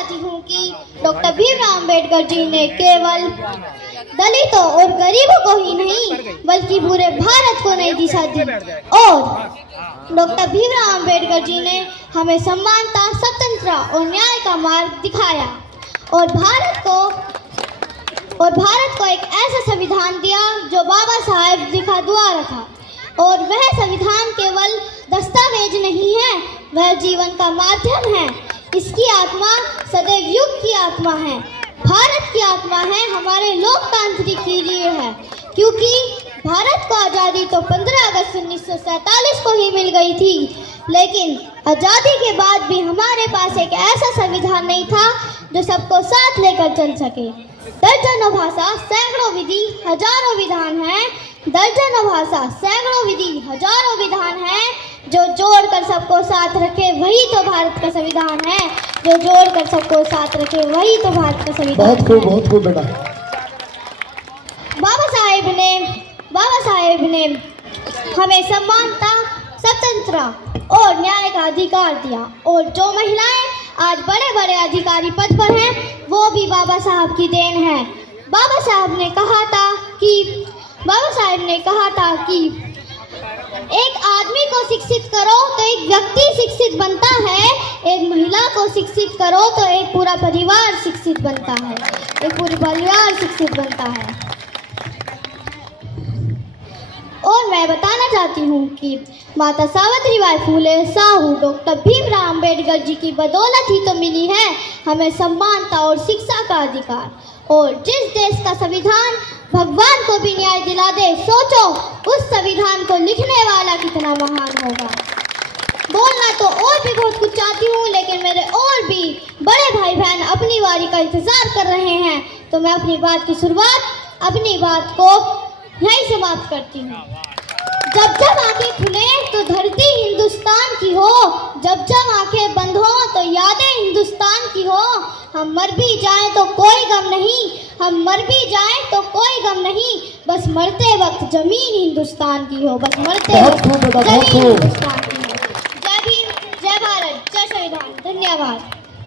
चाहती हूँ कि डॉक्टर भीमराव अंबेडकर जी ने केवल दलितों और गरीबों को ही नहीं बल्कि पूरे भारत को नई दिशा दी। और डॉक्टर भीमराव अंबेडकर जी ने हमें समानता, स्वतंत्रता और न्याय का मार्ग दिखाया और भारत को एक ऐसा संविधान दिया जो बाबा साहेब जी का दुआरा था। और वह संविधान केवल दस्तावेज नहीं है, वह जीवन का माध्यम है। इसकी आत्मा सदैव युग की आत्मा है, भारत की आत्मा है, हमारे लोकतांत्रिक के लिए है। क्योंकि भारत को आज़ादी तो 15 अगस्त 1947 को ही मिल गई थी, लेकिन आज़ादी के बाद भी हमारे पास एक ऐसा संविधान नहीं था जो सबको साथ लेकर चल सके। दर्जनों भाषा, सैकड़ों विधि, हजारों विधान हैं। दर्जनों भाषा, सैकड़ों विधि, हजारों विधान हैं। जो जोड़कर सबको साथ रखे वही तो भारत का संविधान है। जो जोड़कर सबको साथ रखे वही तो भारत का संविधान है। बहुत खूब बेटा। बाबा साहेब ने हमें समानता, स्वतंत्रता और न्याय का अधिकार दिया। और जो महिलाएं आज बड़े बड़े अधिकारी पद पर हैं, वो भी बाबा साहब की देन है। बाबा साहब ने कहा था कि एक आदमी को शिक्षित करो तो एक व्यक्ति शिक्षित बनता है, एक महिला को शिक्षित करो तो एक पूरा परिवार शिक्षित बनता है, एक पूरा परिवार शिक्षित बनता है। और मैं बताना चाहती हूँ कि माता सावित्रीबाई फुले साहू डॉक्टर भीमराव अंबेडकर जी की बदौलत ही तो मिली है हमें सम्मानता और शिक्षा का अधिकार। और जिस देश का संविधान भगवान को भी न्याय दिला दे, सोचो उस संविधान को लिखने वाला कितना महान होगा। बोलना तो और भी बहुत कुछ चाहती हूँ, लेकिन मेरे और भी बड़े भाई बहन अपनी बारी का इंतजार कर रहे हैं, तो मैं अपनी बात को यहीं समाप्त करती हूँ। जब जब आंखें खुले तो धरती हिंदुस्तान की हो, जब जब आंखें बंद हो तो यादें हिंदुस्तान की हो। हम मर भी जाएं तो कोई गम नहीं, हम मर भी जाएं तो कोई गम नहीं, बस मरते वक्त जमीन हिंदुस्तान की हो, बस मरते वक्त जमीन हिंदुस्तान की हो। जय भीम, जय भारत, जय संविधान। धन्यवाद।